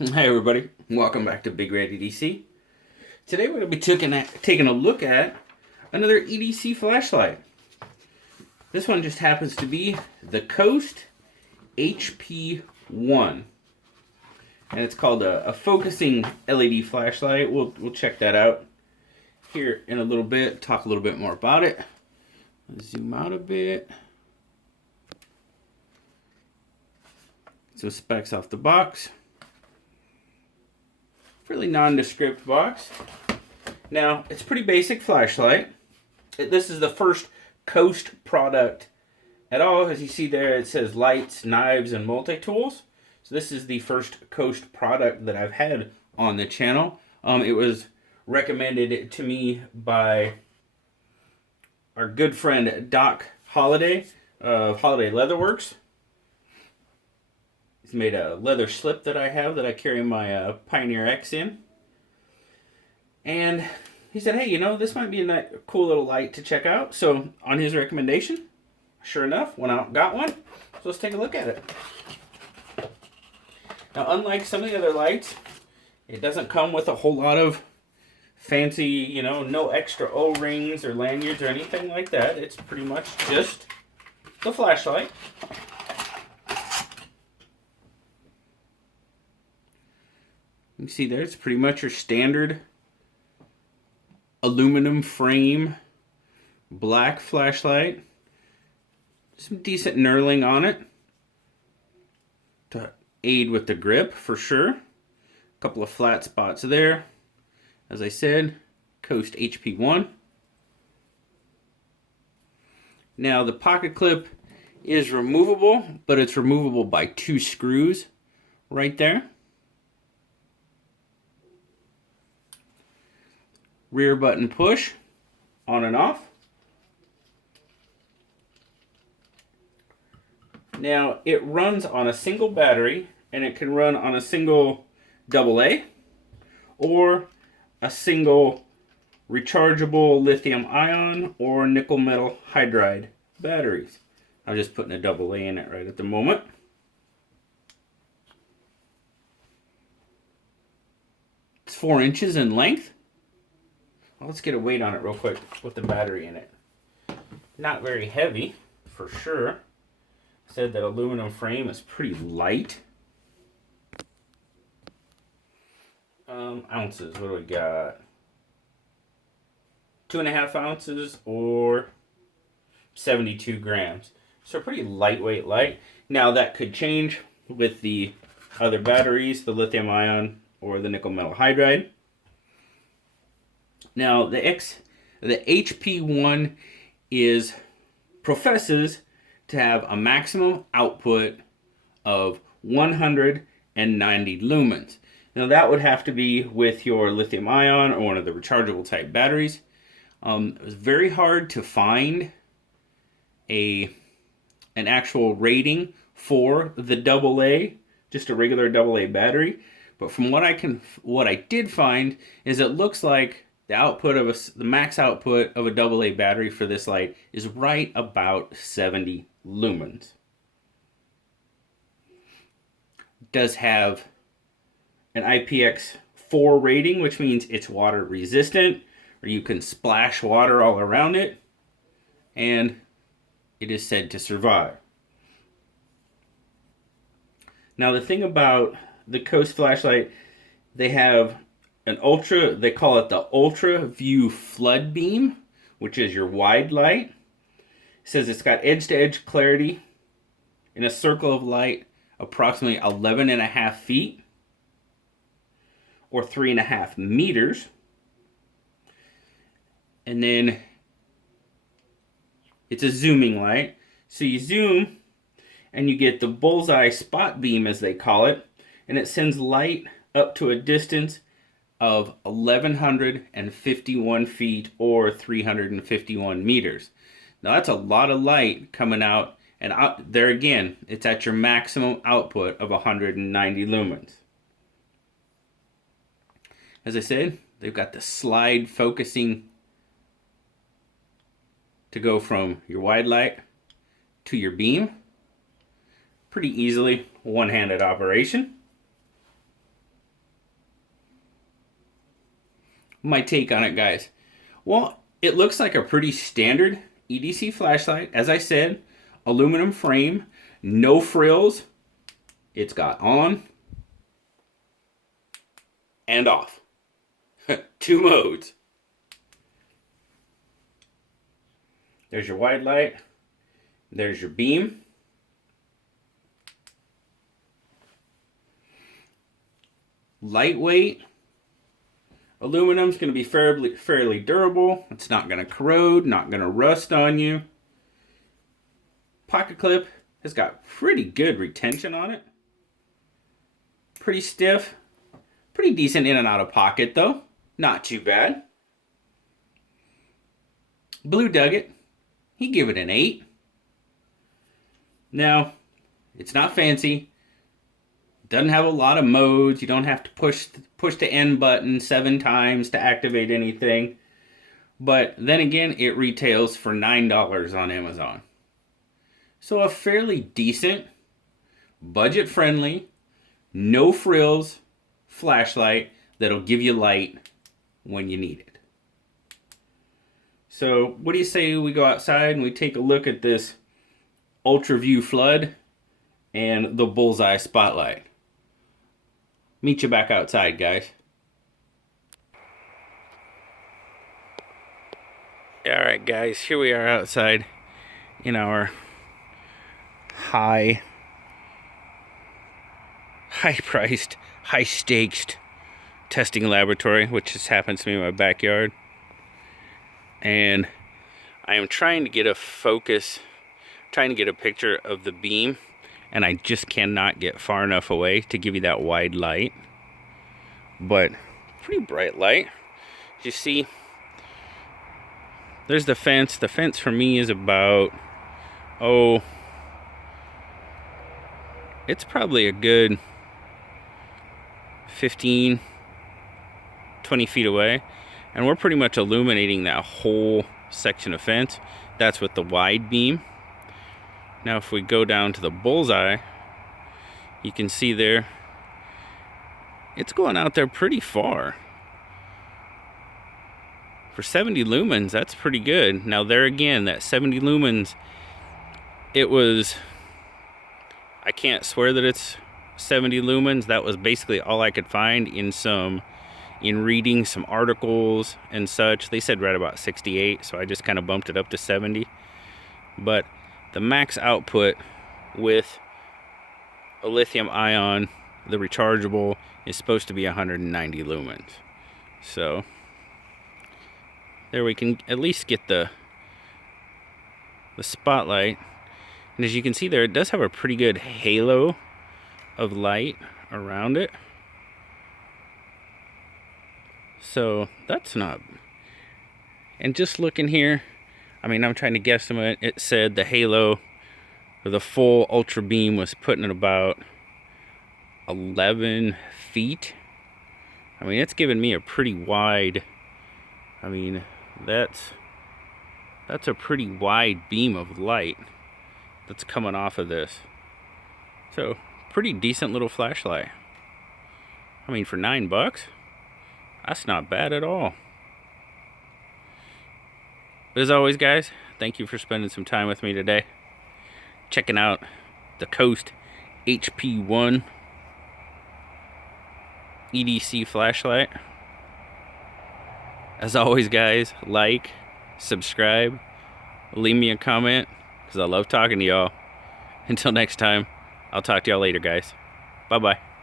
Hi everybody, welcome back to Big Red EDC. Today we're going to be taking a look at another EDC flashlight. This one just happens to be the Coast HP1. And it's called a focusing LED flashlight. We'll check that out here in a little bit, talk a little bit more about it. Zoom out a bit. Some specs off the box. Fairly nondescript box. Now, it's a pretty basic flashlight. This is the first Coast product at all. As you see there, it says lights, knives, and multi-tools. So this is the first Coast product that I've had on the channel. It was recommended to me by our good friend Doc Holiday of Holiday Leatherworks. He's made a leather slip that I have that I carry my Pioneer X in. And he said, hey, this might be a cool little light to check out. So on his recommendation, sure enough, went out and got one. So let's take a look at it. Now, unlike some of the other lights, it doesn't come with a whole lot of fancy, no extra O-rings or lanyards or anything like that. It's pretty much just the flashlight. You see there, it's pretty much your standard aluminum frame, black flashlight. Some decent knurling on it to aid with the grip for sure. A couple of flat spots there. As I said, Coast HP1. Now the pocket clip is removable, but it's removable by 2 screws right there. Rear button push, on and off. Now, it runs on a single battery, and it can run on a single AA or a single rechargeable lithium ion or nickel metal hydride batteries. I'm just putting a AA in it right at the moment. It's 4 inches in length. Let's get a weight on it real quick with the battery in it. Not very heavy, for sure. Said that aluminum frame is pretty light. Ounces, what do we got? 2.5 ounces or 72 grams. So pretty lightweight light. Now that could change with the other batteries, the lithium ion or the nickel metal hydride. Now, the HP1 professes to have a maximum output of 190 lumens. Now, that would have to be with your lithium ion or one of the rechargeable type batteries. It was very hard to find an actual rating for the AA, just a regular AA battery. But from what I did find is it looks like the max output of a AA battery for this light is right about 70 lumens. It does have an IPX4 rating, which means it's water resistant, or you can splash water all around it, and it is said to survive. Now, the thing about the Coast flashlight, they have they call it the Ultra View Flood Beam, which is your wide light. It says it's got edge-to-edge clarity in a circle of light approximately 11.5 feet or 3.5 meters. And then it's a zooming light. So you zoom and you get the bullseye spot beam, as they call it, and it sends light up to a distance of 1,151 feet or 351 meters. Now that's a lot of light coming out, and there again, it's at your maximum output of 190 lumens. As I said, they've got the slide focusing to go from your wide light to your beam. Pretty easily, one-handed operation. my take on it, guys. Well, it looks like a pretty standard EDC flashlight. As I said, aluminum frame, no frills. It's got on and off. 2 modes. There's your wide light. There's your beam. Lightweight. Aluminum's going to be fairly durable. It's not going to corrode, not going to rust on you. Pocket clip has got pretty good retention on it. Pretty stiff. Pretty decent in and out of pocket though. Not too bad. Blue dug it. He gave it an 8. Now, it's not fancy. Doesn't have a lot of modes. You don't have to push the N button 7 times to activate anything. But then again, it retails for $9 on Amazon. So a fairly decent, budget-friendly, no frills flashlight that'll give you light when you need it. So what do you say we go outside and we take a look at this Ultra View Flood and the Bullseye Spotlight? Meet you back outside, guys. Alright guys, here we are outside in our high-priced, high-staked testing laboratory, which just happens to be in my backyard. And I am trying to get a focus, trying to get a picture of the beam, and I just cannot get far enough away to give you that wide light. But pretty bright light. You see, there's the fence. The fence for me is about, it's probably a good 15, 20 feet away. And we're pretty much illuminating that whole section of fence. That's with the wide beam. Now if we go down to the bullseye, you can see there, it's going out there pretty far. For 70 lumens, that's pretty good. Now there again, that 70 lumens, it was, I can't swear that it's 70 lumens. That was basically all I could find in reading some articles and such. They said right about 68, so I just kind of bumped it up to 70. But the max output with a lithium ion, the rechargeable, is supposed to be 190 lumens. So there we can at least get the spotlight. And as you can see there, it does have a pretty good halo of light around it. So that's not, and just looking here, I mean, I'm trying to guesstimate. It said the halo or the full ultra beam was putting at about 11 feet. I mean, it's giving me a pretty wide, I mean, that's a pretty wide beam of light that's coming off of this. So pretty decent little flashlight. I mean, for $9, that's not bad at all. But as always, guys, thank you for spending some time with me today, checking out the Coast HP1 EDC Flashlight. As always, guys, like, subscribe, leave me a comment, because I love talking to y'all. Until next time, I'll talk to y'all later, guys. Bye-bye.